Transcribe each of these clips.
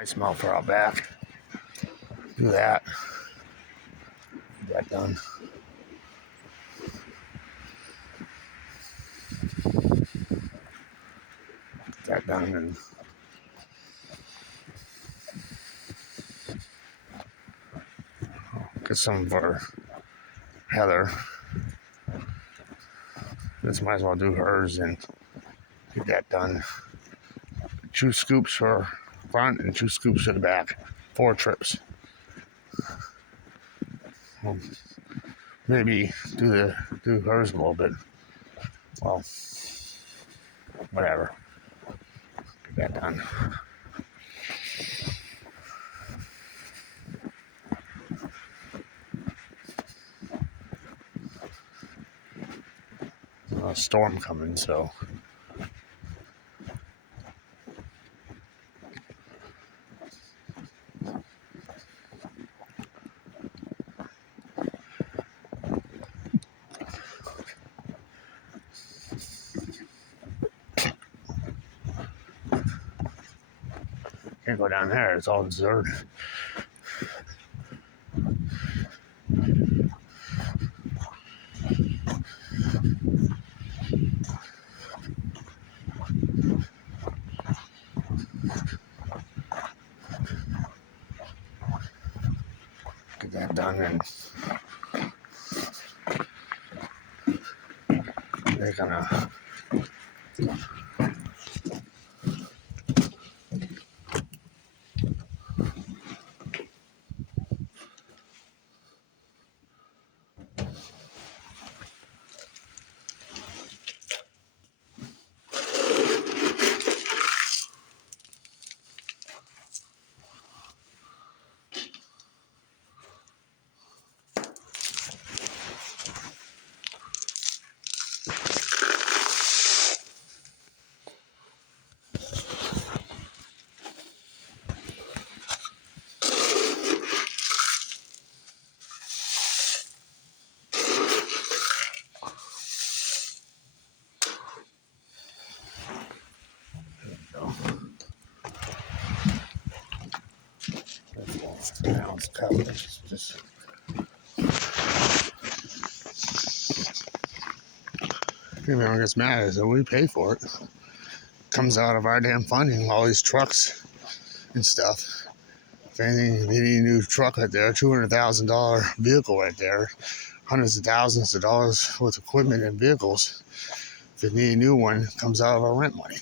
Ice melt for our back. Do that. Get that done. Get that done and get some for Heather. Just might as well do hers and get that done. 2 scoops for front and 2 scoops for the back. 4 trips. Well, maybe do hers a little bit. Well, whatever. Get that done. A storm coming, so can't go down there. It's all deserted. Get that done and they're gonna now it's covered. Just everyone gets mad is that we pay for it. Comes out of our damn funding, all these trucks and stuff. If anything, they need a new truck right there, $200,000 vehicle right there, hundreds of thousands of dollars worth of equipment and vehicles. If they need a new one, it comes out of our rent money.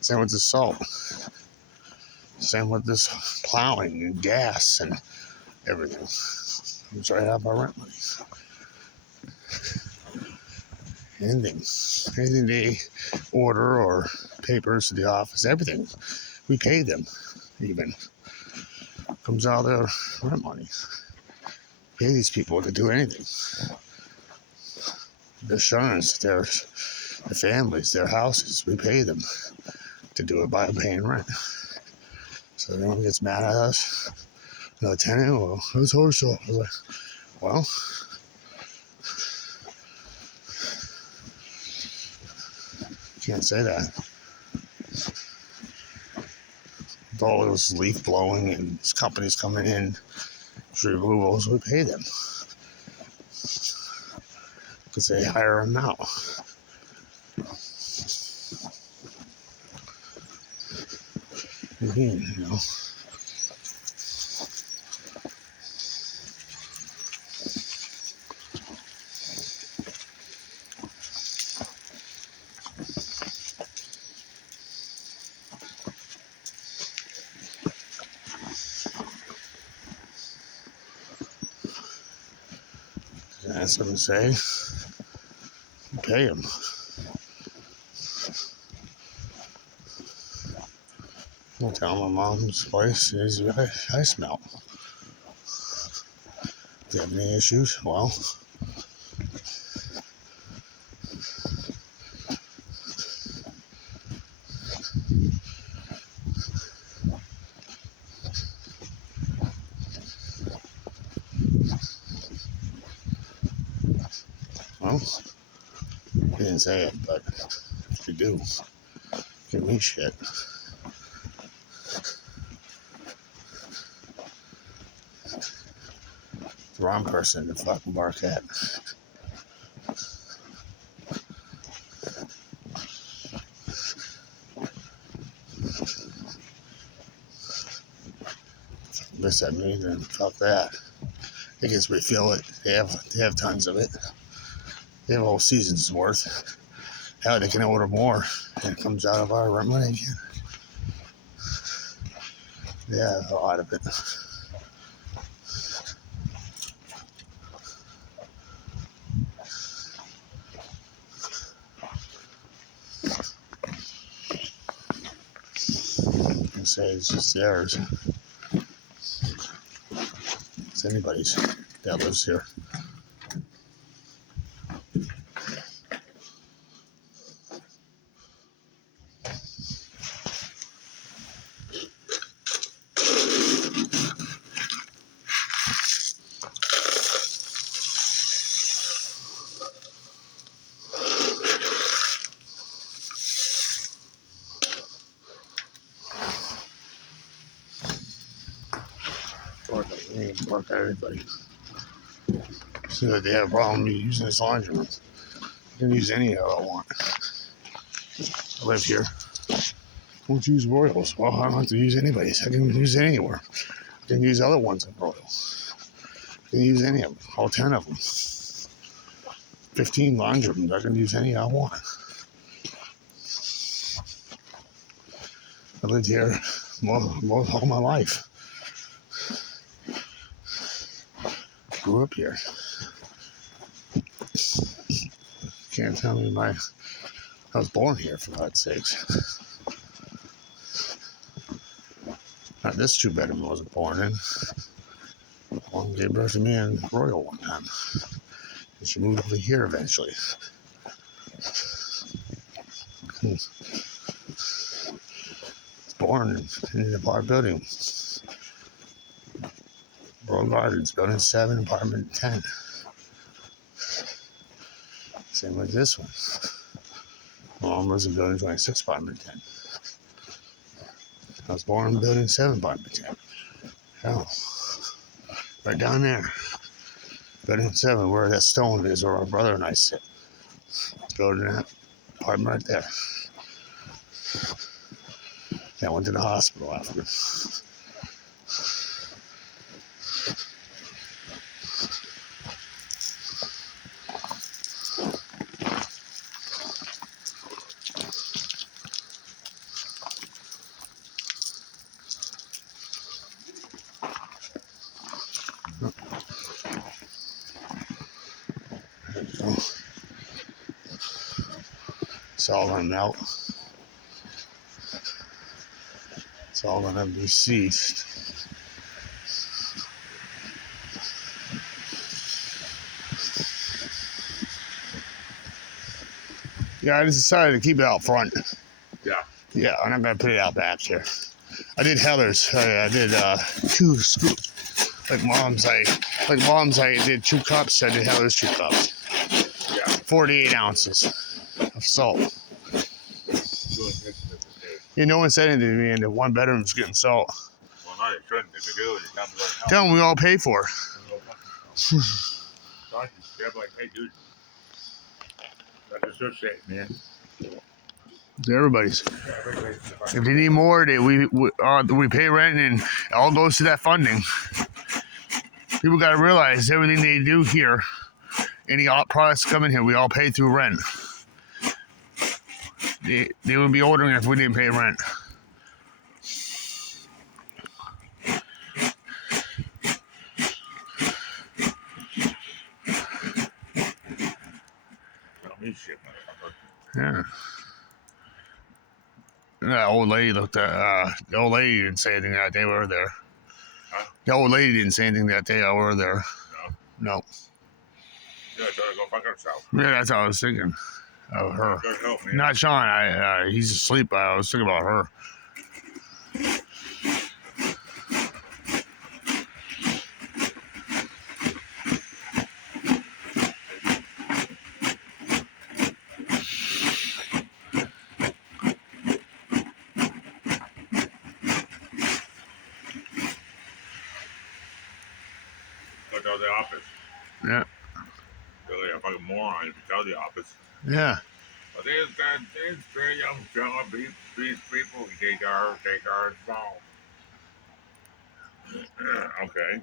Same with the salt. Same with this plowing and gas and everything. Comes right out of our rent money. Anything they order or papers to the office, everything, we pay them. Even comes out of their rent money. Pay these people to do anything. Their insurance, their families, their houses, we pay them to do it by paying rent. So everyone gets mad at us. The tenant, well, who's horse show? I was like, well, can't say that. With all this leaf blowing and companies coming in, tree removals, we pay them. Because they hire them out. You know. That's what I'm saying. Pay them. I'll tell my mom's place is ice melt. If they have any issues, well, he didn't say it, but if you do, give me shit. The wrong person to fucking bark at. Miss that mean, then fuck that. I guess we feel it. They have tons of it. They have a whole season's worth. Hell, they can order more, and it comes out of our rent money again. Yeah, a lot of it. I say it's just theirs. It's anybody's that lives here. They can bark at everybody. So that they have a problem with me using this laundry room. I can use any of it I want. I live here. Won't use Royals. Well, I don't have to use anybody's. I can use it anywhere. I can use other ones in Royals. I can use any of them. All 10 of them. 15 laundry rooms. I can use any I want. I lived here all my life. Grew up here. Can't tell me I was born here, for God's sakes. Not this 2-bedroom I wasn't born in. Mom gave birth to me in Royal one time. And she moved over here eventually. Born in an apartment building. Royal Gardens, building 7, apartment 10. Same with this one. Mom was in building 26, apartment 10. I was born in building 7, apartment 10. Hell, right down there. Building 7, where that stone is, where our brother and I sit. Building that apartment right there. I went to the hospital after. It's all gonna melt. It's all gonna be seized. Yeah, I just decided to keep it out front. Yeah, I'm not gonna put it out back here. I did Heather's. I did 2 scoops. Like mom's, I did 2 cups. I did Heather's 2 cups. 48 ounces of salt. Yeah, no one said anything to me in the 1 bedroom's getting salt. Well, no, you shouldn't. If you do, you come to the Tell them we all pay for it. like, hey, dude. That's just safe, man. It's everybody's. If they need more, we pay rent and it all goes to that funding. People got to realize everything they do here, any products coming here, we all pay through rent. They would be ordering if we didn't pay rent. Yeah. That old lady looked at, the old lady didn't say anything that day we were there. Huh? The old lady didn't say anything that day we were there. No. Yeah, tell her to go fuck herself. Yeah, that's what I was thinking of her. Good help, man. Not Sean. He's asleep. I was thinking about her. tell the office. Yeah. Really a fucking moron if you tell the office. Yeah. But there's very young these people who take our phone. Okay.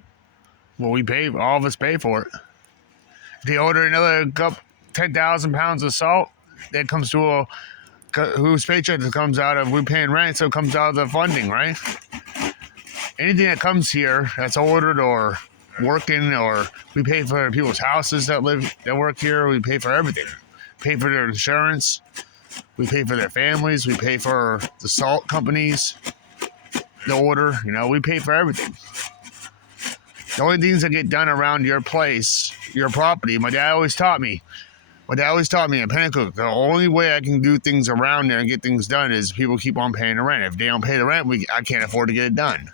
Well, we pay. All of us pay for it. If they order another 10,000 pounds of salt, that comes to whose paycheck it comes out of. We're paying rent, so it comes out of the funding, right? Anything that comes here that's ordered or working, or we pay for people's houses that work here. We pay for everything. Pay for their insurance. We pay for their families. We pay for the salt companies. The order, we pay for everything. The only things that get done around your place, your property, my dad always taught me at Pennacook, the only way I can do things around there and get things done is people keep on paying the rent. If they don't pay the rent, I can't afford to get it done.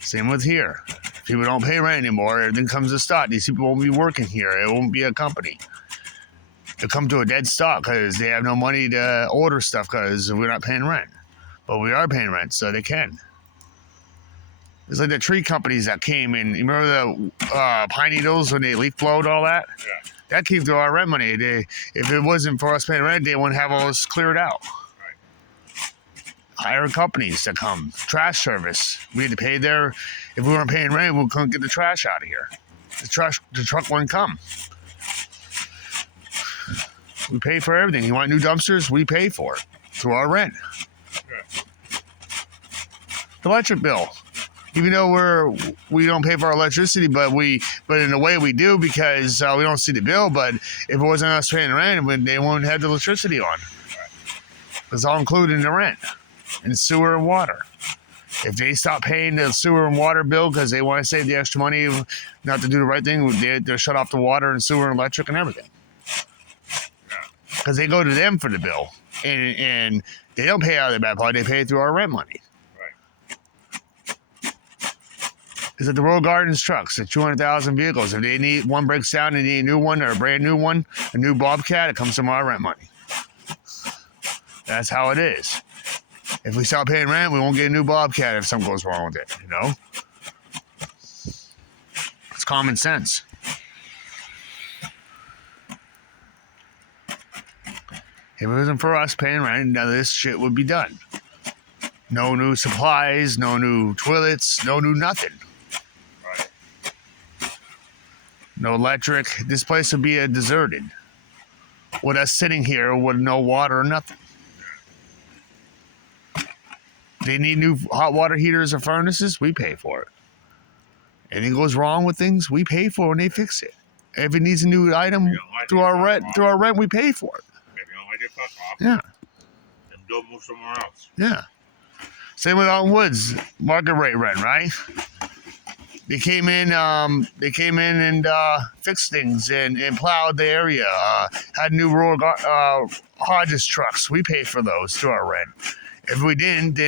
Same with here. If people don't pay rent anymore, everything comes to stop. These people won't be working here. It won't be a company. They'll come to a dead stop because they have no money to order stuff because we're not paying rent. But we are paying rent, so they can. It's like the tree companies that came in. You remember the pine needles when they leaf blowed all that? Yeah. That came through our rent money. If it wasn't for us paying rent, they wouldn't have all this cleared out. Right. Hire companies to come. Trash service. We had to pay their... If we weren't paying rent, we couldn't get the trash out of here. The truck wouldn't come. We pay for everything. You want new dumpsters? We pay for it through our rent. Yeah. The electric bill. Even though we don't pay for our electricity, but in a way we do because we don't see the bill. But if it wasn't us paying the rent, they wouldn't have the electricity on. It's all included in the rent, and sewer and water. If they stop paying the sewer and water bill because they want to save the extra money, not to do the right thing, they'll shut off the water and sewer and electric and everything. Because they go to them for the bill, and they don't pay out of their back pocket; they pay it through our rent money. Is it the Royal Gardens trucks, the 200,000 vehicles? If they need one breaks down and they need a new one or a brand new one, a new Bobcat, it comes from our rent money. That's how it is. If we stop paying rent, we won't get a new Bobcat if something goes wrong with it, It's common sense. If it wasn't for us paying rent, none of this shit would be done. No new supplies, no new toilets, no new nothing. No electric. This place would be deserted. With us sitting here with no water or nothing. They need new hot water heaters or furnaces, we pay for it. Anything goes wrong with things, we pay for it and they fix it. If it needs a new item through our rent, we pay for it. If you don't like it, fuck off. Yeah. Then go move somewhere else. Yeah. Same with Alton Woods, market rate rent, right? They came in and fixed things and plowed the area. Had new Royal Hodges trucks. We paid for those through our rent. If we didn't,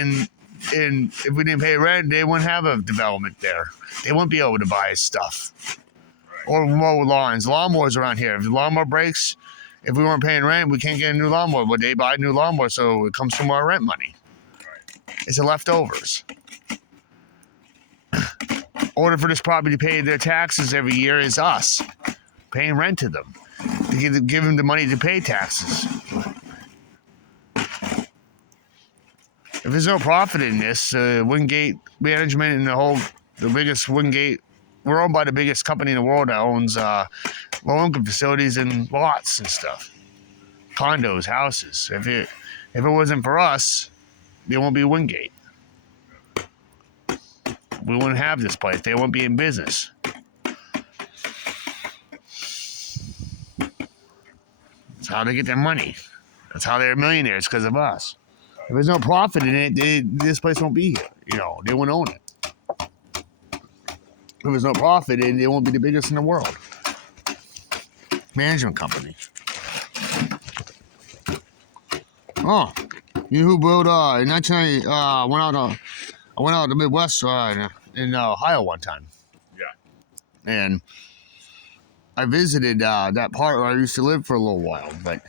if we didn't pay rent, they wouldn't have a development there. They wouldn't be able to buy stuff or mow lawns. Lawnmowers around here. If the lawnmower breaks, if we weren't paying rent, we can't get a new lawnmower. But they buy a new lawnmower, so it comes from our rent money. It's the leftovers. Order for this property to pay their taxes every year is us paying rent to them. To give them the money to pay taxes. If there's no profit in this, Wingate Management and the biggest Wingate, we're owned by the biggest company in the world that owns low-income facilities and lots and stuff, condos, houses. If it wasn't for us, there won't be Wingate. We wouldn't have this place. They wouldn't be in business. That's how they get their money. That's how they're millionaires, because of us. If there's no profit in it, this place won't be here. They won't own it. If there's no profit in it, they won't be the biggest in the world. Management company. Oh, you know who built in 1990? I went out to the Midwest in Ohio one time. Yeah. And I visited that part where I used to live for a little while, but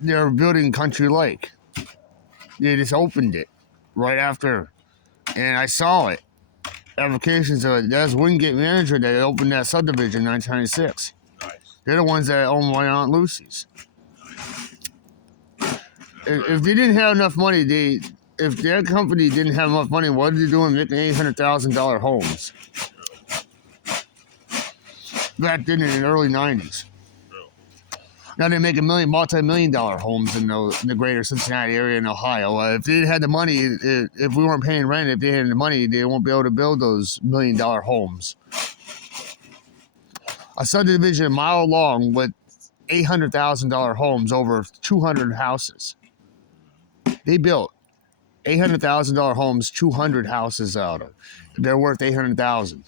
they're building Country Lake. They just opened it right after, and I saw it. Applications of it. That's Wingate Manager that opened that subdivision in 1996. Nice. They're the ones that own my Aunt Lucy's. If they didn't have enough money, if their company didn't have enough money, what are they doing making $800,000 homes? Back then in the early 90s. Now they're making multi-million-dollar homes in the greater Cincinnati area in Ohio. If they had the money, if we weren't paying rent, if they had the money, they won't be able to build those million-dollar homes. A subdivision a mile long with $800,000 homes over 200 houses. They built $800,000 homes, 200 houses out of. They're worth $800,000.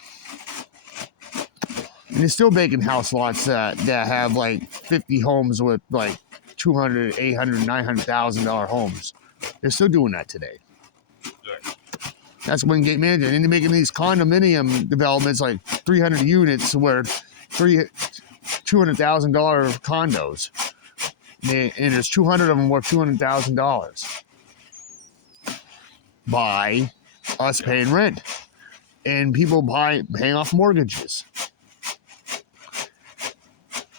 And they're still making house lots that have like 50 homes with like $200,000, $800,000, $900,000 homes. They're still doing that today. Good. That's Wingate Manager. And they're making these condominium developments like 300 units where $200,000 condos. And there's 200 of them worth $200,000 by us paying rent and people paying off mortgages.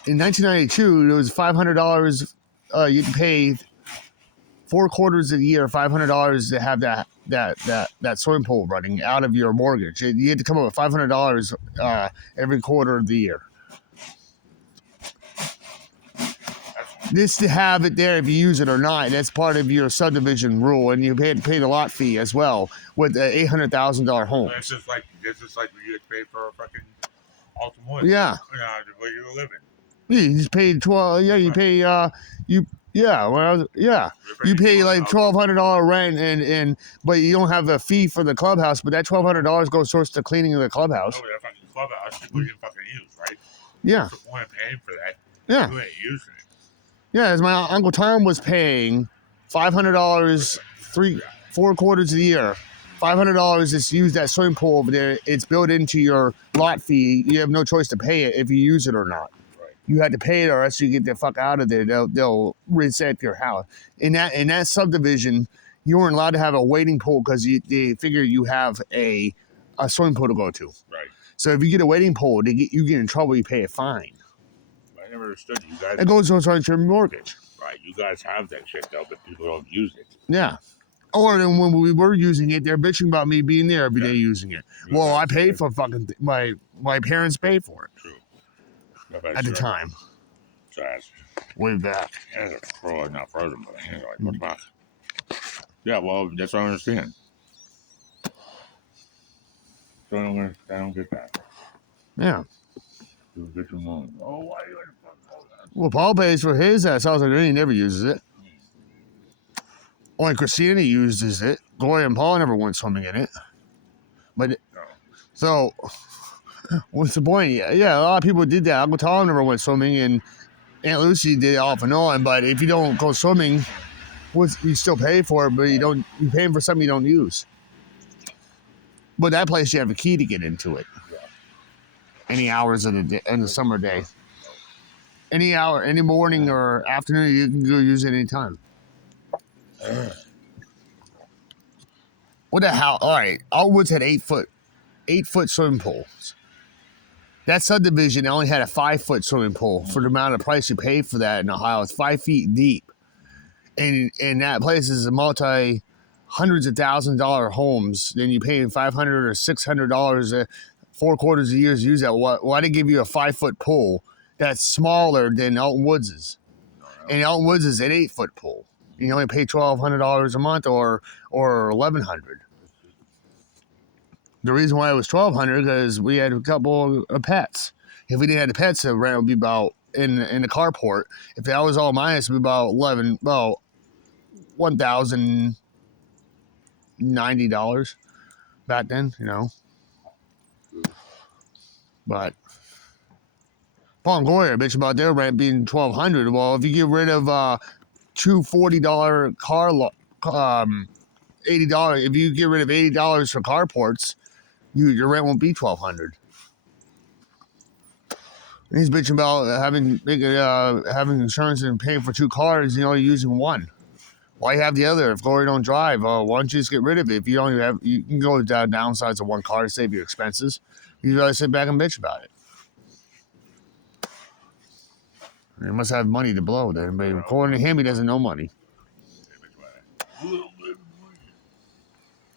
In 1992, it was $500. You can pay 4 quarters of the year, $500 to have that swimming pool running out of your mortgage. You had to come up with $500 every quarter of the year. This to have it there if you use it or not. That's part of your subdivision rule, and you pay the lot fee as well with the $800,000 home. It's just like when you get paid for a fucking Alton Woods. Yeah. Where you were living. Yeah, you just paid 12. Yeah, you pay. You pay like $1,200 rent, but you don't have a fee for the clubhouse. But that $1,200 goes towards the cleaning of the clubhouse. Oh, that fucking clubhouse people didn't fucking use, right? Yeah. What's the point of paying for that? Yeah. You ain't using it. Yeah, as my Uncle Tom was paying $500 4 quarters of the year. $500 is to use that swimming pool over there. It's built into your lot fee. You have no choice to pay it if you use it or not. Right. You had to pay it or else you get the fuck out of there. They'll reset your house. In that subdivision, you weren't allowed to have a waiting pool because they figure you have a swimming pool to go to. Right. So if you get a waiting pool, you get in trouble. You pay a fine. I never understood you guys. It goes towards your mortgage. Right. You guys have that shit though, but people don't use it. Yeah. Or then when we were using it, they're bitching about me being there every day using it. Well, I paid for fucking my parents paid for it. True. At the time. So that's Way back. it's probably not frozen, but anyway, what the fuck? Yeah, well, that's what I understand. So I don't get that. Yeah. You get your money. Oh, why are you in the fuck all that? Well, Paul pays for his ass. I was like, he never uses it. Only Christina uses it. Gloria and Paul never went swimming in it. But No. so, what's the point? Yeah, a lot of people did that. Uncle Tom never went swimming, and Aunt Lucy did it off and on. But if you don't go swimming, you still pay for it, but you're paying for something you don't use. But that place, you have a key to get into it. Yeah. Any hours of the day, in the summer day. Any hour, any morning or afternoon, you can go use it anytime. What the hell? All right, Allwoods had 8 foot swimming pools. That subdivision only had a 5 foot swimming pool for the amount of price you pay for that in Ohio. It's 5 feet deep, and that place is a hundreds of $1,000s homes. Then you paying $500 or $600 4 quarters of the year to use that. Why they give you a 5 foot pool that's smaller than Alton Woods'? And Alton Woods is an 8 foot pool. You only pay $1,200 a month or $1,100. The reason why it was $1,200 because we had a couple of pets. If we didn't have the pets, the rent would be about in the carport. If that was all minus, it would be about $1,090 back then, you know. But Paul and Gloria bitch about their rent being $1,200. Well, if you get rid of two $40 car $80, if you get rid of $80 for carports, your rent won't be $1,200. And he's bitching about having insurance and paying for 2 cars, you're only using one. Why have the other? If Glory don't drive, why don't you just get rid of it? If you don't even have, you can go down downsides of one car to save your expenses. You'd rather sit back and bitch about it. He must have money to blow then, but according to him, he doesn't know money.